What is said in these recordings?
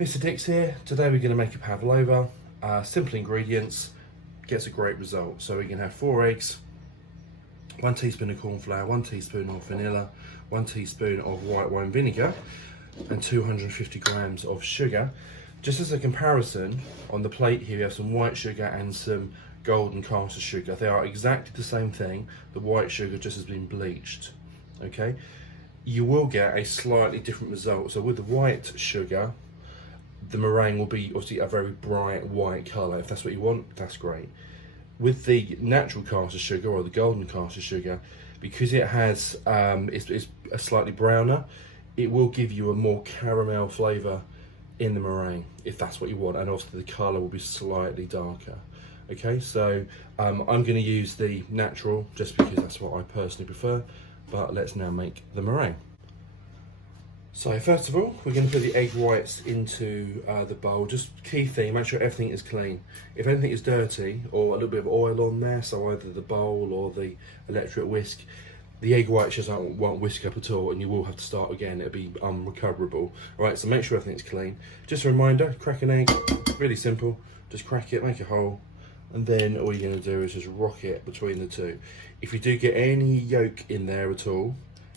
Mr. Dick's here. Today we're going to make a Pavlova. Simple ingredients, gets a great result. So we're going to have 4 eggs, 1 teaspoon of cornflour, 1 teaspoon of vanilla, 1 teaspoon of white wine vinegar, and 250 grams of sugar. Just as a comparison, on the plate here we have some white sugar and some golden caster sugar. They are exactly the same thing. The white sugar just has been bleached. Okay, you will get a slightly different result. So with the white sugar, the meringue will be obviously a very bright white colour. If that's what you want, that's great. With the natural caster sugar or the golden caster sugar, because it has it's a slightly browner, it will give you a more caramel flavour in the meringue, if that's what you want, and also the colour will be slightly darker. Okay, so I'm going to use the natural just because that's what I personally prefer, but let's now make the meringue. So first of all, we're going to put the egg whites into the bowl. Just key thing, make sure everything is clean. If anything is dirty or a little bit of oil on there, so either the bowl or the electric whisk, the egg whites just won't whisk up at all and you will have to start again. It'll be unrecoverable. All right, so make sure everything's clean. Just a reminder, crack an egg, really simple. Just crack it, make a hole, and then all you're going to do is just rock it between the two. If you do get any yolk in there at all,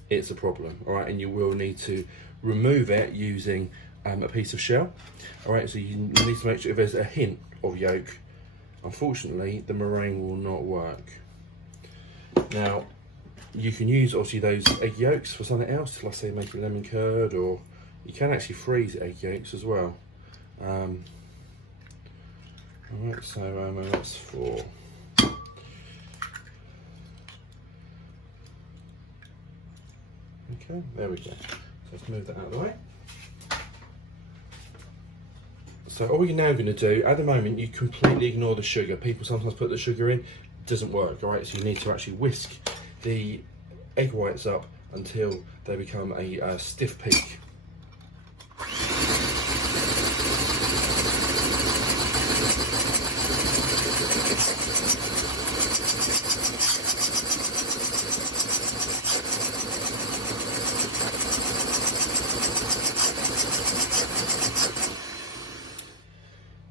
it's a problem. All right, and you will need to remove it using a piece of shell. All right, so you need to make sure if there's a hint of yolk, unfortunately the meringue will not work. Now you can use obviously those egg yolks for something else, let's say make a lemon curd, or you can actually freeze egg yolks as well. All right, so that's 4. Okay, there we go. Let's move that out of the way. So all you're now going to do, at the moment you completely ignore the sugar. People sometimes put the sugar in, it doesn't work, all right? So you need to actually whisk the egg whites up until they become a stiff peak.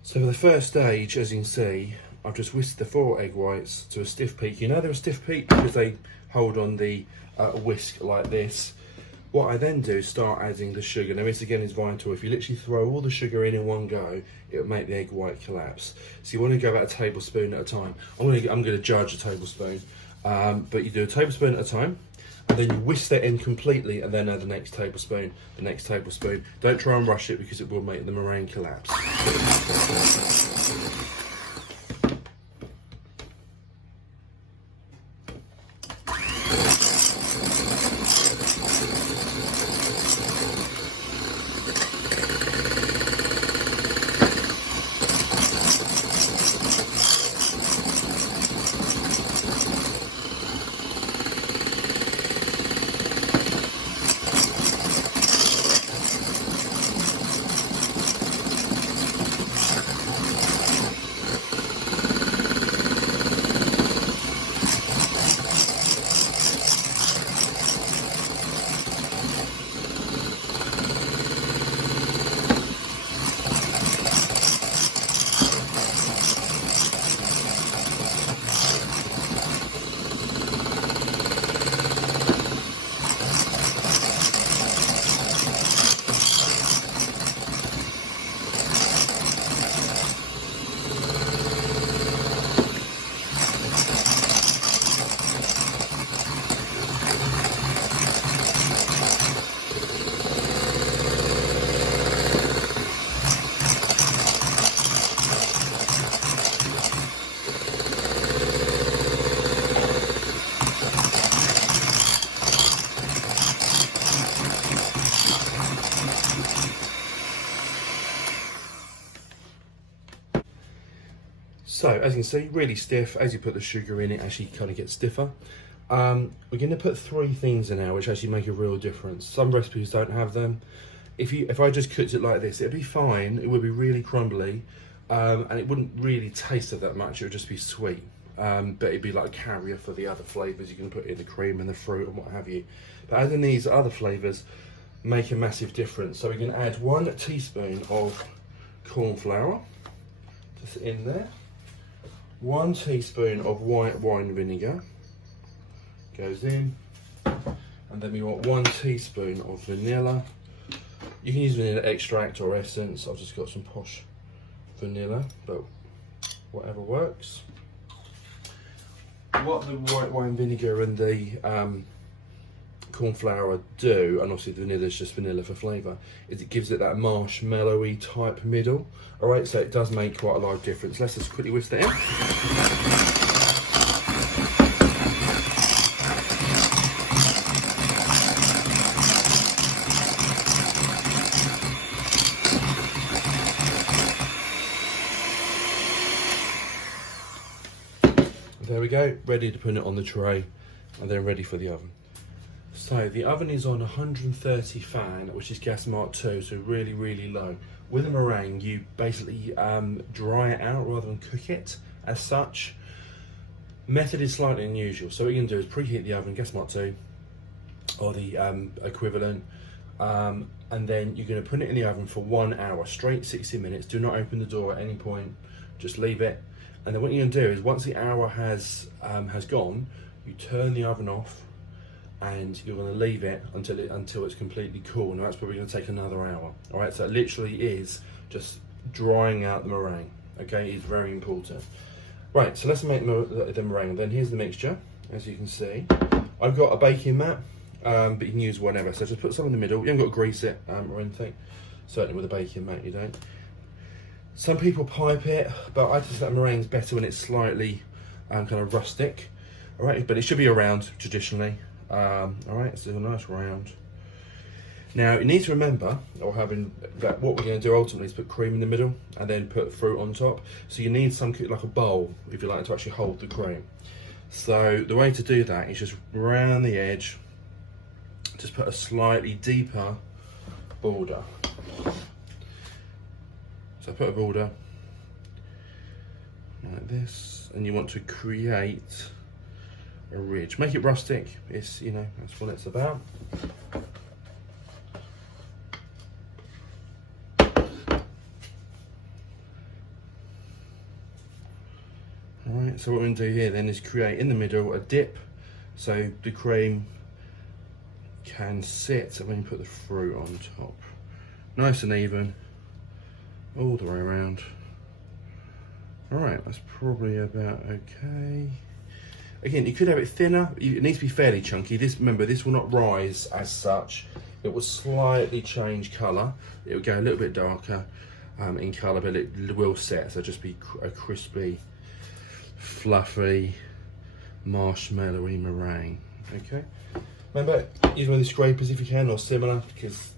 So for the first stage, as you can see, I've just whisked the 4 egg whites to a stiff peak. You know they're a stiff peak because they hold on the whisk like this. What I then do is start adding the sugar. Now this again is vital. If you literally throw all the sugar in one go, it will make the egg white collapse. So you want to go about a tablespoon at a time. I'm going to judge a tablespoon, but you do a tablespoon at a time. And then you whisk that in completely and then add the next tablespoon, the next tablespoon. Don't try and rush it because it will make the meringue collapse. So as you can see, really stiff. As you put the sugar in, it actually kind of gets stiffer. We're going to put 3 things in now which actually make a real difference. Some recipes don't have them. If I just cooked it like this, it'd be fine. It would be really crumbly, and it wouldn't really taste it that much. It would just be sweet. But it'd be like a carrier for the other flavours you can put in, the cream and the fruit and what have you. But adding these other flavours, make a massive difference. So we're going to add 1 teaspoon of corn flour, just in there. 1 teaspoon of white wine vinegar goes in, and then we want 1 teaspoon of vanilla. You can use vanilla extract or essence. I've just got some posh vanilla, but whatever works. What the white wine vinegar and the corn flour do, and obviously the vanilla is just vanilla for flavour, is it gives it that marshmallowy type middle. Alright, so it does make quite a large difference. Let's just quickly whisk that in. There we go, ready to put it on the tray and then ready for the oven. So the oven is on 130 fan, which is gas mark 2, so really, really low. With a meringue, you basically dry it out rather than cook it as such. Method is slightly unusual, so what you can do is preheat the oven, gas mark 2, or the equivalent, and then you're going to put it in the oven for 1 hour, straight 60 minutes. Do not open the door at any point, just leave it. And then what you're going to do is, once the hour has gone, you turn the oven off, and you're going to leave it until it's completely cool. Now that's probably going to take another hour. All right, so it literally is just drying out the meringue. Okay, it's very important. Right, so let's make the meringue. Then here's the mixture, as you can see. I've got a baking mat, but you can use whatever. So just put some in the middle. You haven't got to grease it or anything. Certainly with a baking mat, you don't. Some people pipe it, but I just think meringue's better when it's slightly kind of rustic. All right, but it should be a round traditionally. All right, so a nice round. Now you need to remember, or having that, what we're going to do ultimately is put cream in the middle and then put fruit on top. So you need some like a bowl, if you like, to actually hold the cream. So the way to do that is just round the edge, just put a slightly deeper border. So put a border like this, and you want to create a ridge. Make it rustic. It's, you know, that's what it's about. Alright, so what we're going to do here then is create in the middle a dip, so the cream can sit, and then put the fruit on top. Nice and even, all the way around. Alright, that's probably about okay. Again, you could have it thinner. It needs to be fairly chunky. This, remember, this will not rise as such. It will slightly change colour. It will go a little bit darker in colour, but it will set. So just be a crispy, fluffy, marshmallowy meringue. Okay. Remember, use one of the scrapers if you can, or similar, because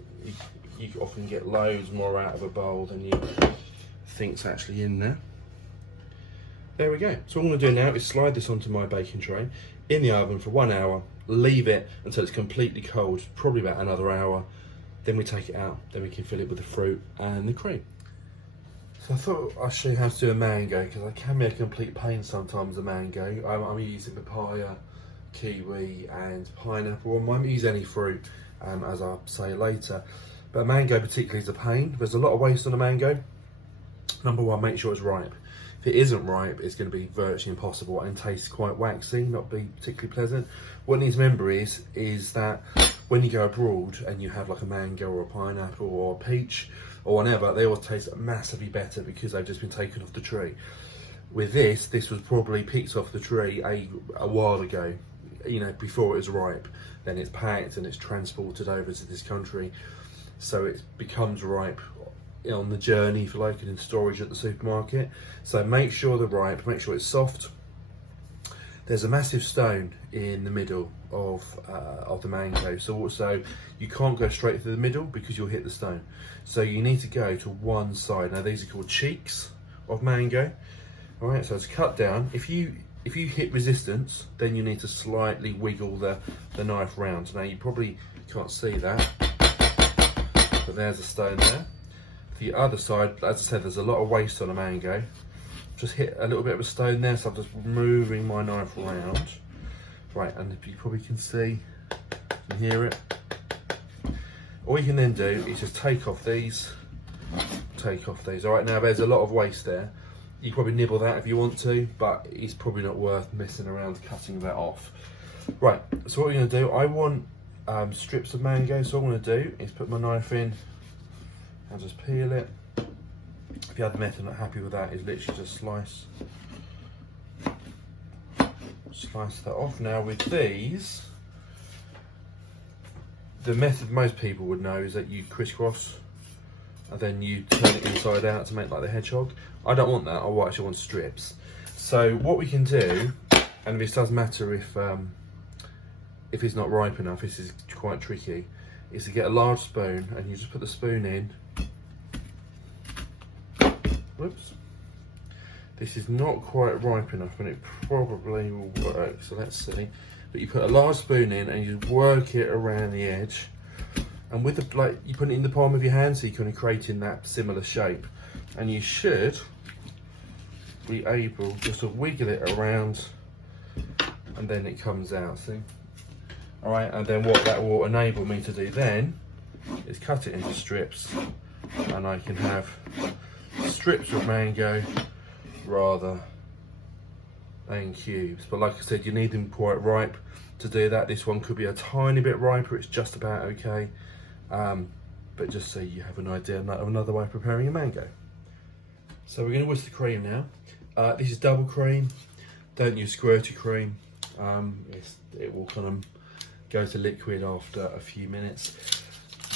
you often get loads more out of a bowl than you think's actually in there. There we go. So what I'm going to do now is slide this onto my baking tray in the oven for 1 hour, leave it until it's completely cold, probably about another hour. Then we take it out, then we can fill it with the fruit and the cream. So I thought I'd show you how to do a mango, because I can be a complete pain sometimes, a mango. I'm using papaya, kiwi and pineapple. I might use any fruit, as I'll say later. But a mango particularly is a pain. There's a lot of waste on a mango. Number one, make sure it's ripe. If it isn't ripe, it's going to be virtually impossible and taste quite waxy, not be particularly pleasant. What you need to remember is that when you go abroad and you have like a mango or a pineapple or a peach or whatever, they all taste massively better because they've just been taken off the tree. With this was probably picked off the tree a while ago, you know, before it was ripe. Then it's packed and it's transported over to this country, so it becomes ripe on the journey, if you like, and in storage at the supermarket. So make sure they're ripe, make sure it's soft. There's a massive stone in the middle of the mango, so also you can't go straight through the middle because you'll hit the stone. So you need to go to one side. Now these are called cheeks of mango. All right, so it's cut down. If you hit resistance, then you need to slightly wiggle the knife round. Now you probably can't see that, but there's a stone there. The other side, as I said, there's a lot of waste on a mango. Just hit a little bit of a stone there, so I'm just moving my knife around. Right, and if you probably can see, you can hear it. All you can then do is just take off these. All right, now there's a lot of waste there. You can probably nibble that if you want to, but it's probably not worth messing around cutting that off. Right, so what we're going to do, I want strips of mango, so all I'm going to do is put my knife in and just peel it. If you have the method not happy with that, is literally just slice that off. Now with these, the method most people would know is that you crisscross and then you turn it inside out to make like the hedgehog. I don't want that, I actually want strips. So what we can do, and this does matter if it's not ripe enough, this is quite tricky, is to get a large spoon and you just put the spoon in. Whoops. This is not quite ripe enough and it probably will work, so let's see. But you put a large spoon in and you work it around the edge. And with the, like, you put it in the palm of your hand so you're kind of creating that similar shape. And you should be able just to wiggle it around and then it comes out, see? All right, and then what that will enable me to do then is cut it into strips and I can have strips of mango rather than cubes. But like I said, you need them quite ripe to do that. This one could be a tiny bit riper, it's just about okay. But just so you have an idea of another way of preparing a mango. So we're going to whisk the cream now. This is double cream, don't use squirty cream. It will kind of go to liquid after a few minutes.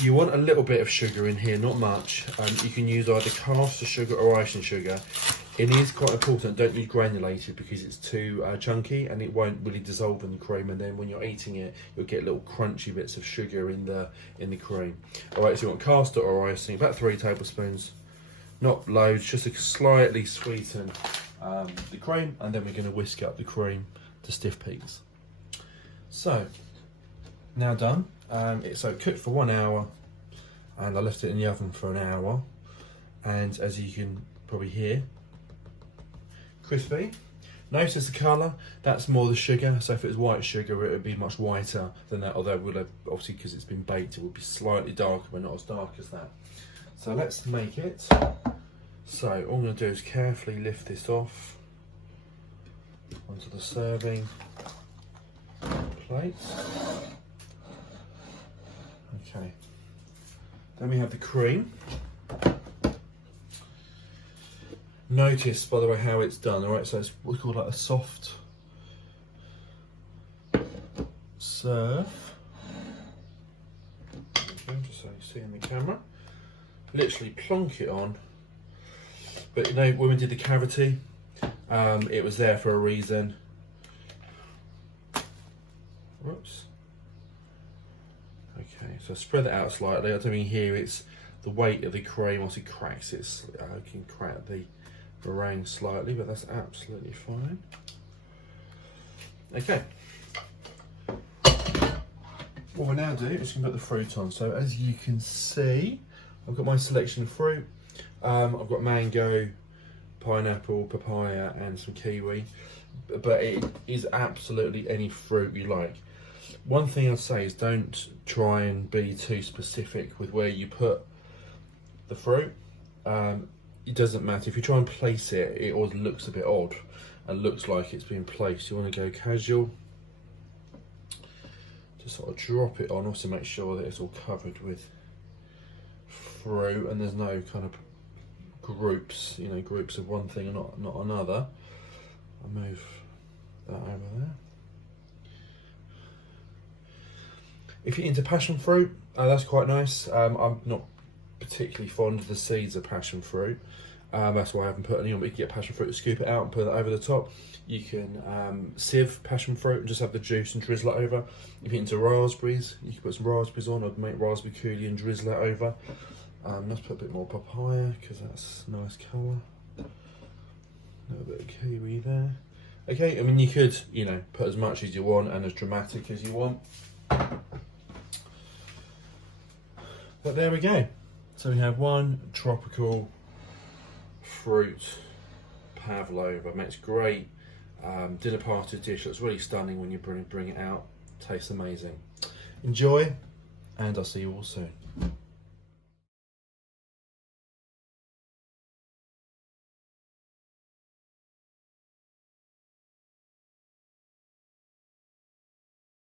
You want a little bit of sugar in here, not much. You can use either caster sugar or icing sugar. It is quite important, don't use granulated because it's too chunky and it won't really dissolve in the cream, and then when you're eating it, you'll get little crunchy bits of sugar in the cream. All right, so you want caster or icing, about 3 tablespoons, not loads, just to slightly sweeten the cream, and then we're going to whisk up the cream to stiff peaks. So, now done. So cooked for 1 hour, and I left it in the oven for an hour, and as you can probably hear, crispy. Notice the colour, that's more the sugar, so if it was white sugar it would be much whiter than that, although it would have, obviously because it's been baked, it would be slightly darker but not as dark as that. So let's make it. So all I'm going to do is carefully lift this off onto the serving plate. Okay, then we have the cream. Notice, by the way, how it's done. All right, so it's what's called like a soft serve. Okay, just so you see in the camera. Literally plonk it on. But you know, when we did the cavity, it was there for a reason. Whoops. Okay, so spread it out slightly. I don't mean here it's the weight of the cream, once it cracks it, can crack the meringue slightly, but that's absolutely fine. Okay. What we'll now do is put the fruit on. So as you can see, I've got my selection of fruit. I've got mango, pineapple, papaya, and some kiwi. But it is absolutely any fruit you like. One thing I'd say is don't try and be too specific with where you put the fruit. It doesn't matter. If you try and place it, it always looks a bit odd and looks like it's been placed. You want to go casual. Just sort of drop it on. Also make sure that it's all covered with fruit and there's no kind of groups, you know, groups of one thing and not another. I'll move that over there. If you're into passion fruit, that's quite nice. I'm not particularly fond of the seeds of passion fruit. That's why I haven't put any on, but you can get passion fruit, scoop it out and put it over the top. You can sieve passion fruit and just have the juice and drizzle it over. If you're into raspberries, you can put some raspberries on. I'd make raspberry coulis and drizzle it over. Let's put a bit more papaya because that's a nice colour. A little bit of kiwi there. Okay, I mean you could, you know, put as much as you want and as dramatic as you want. But there we go. So we have one tropical fruit pavlova. Makes great dinner party dish. Looks really stunning when you bring it out. Tastes amazing. Enjoy, and I'll see you all soon.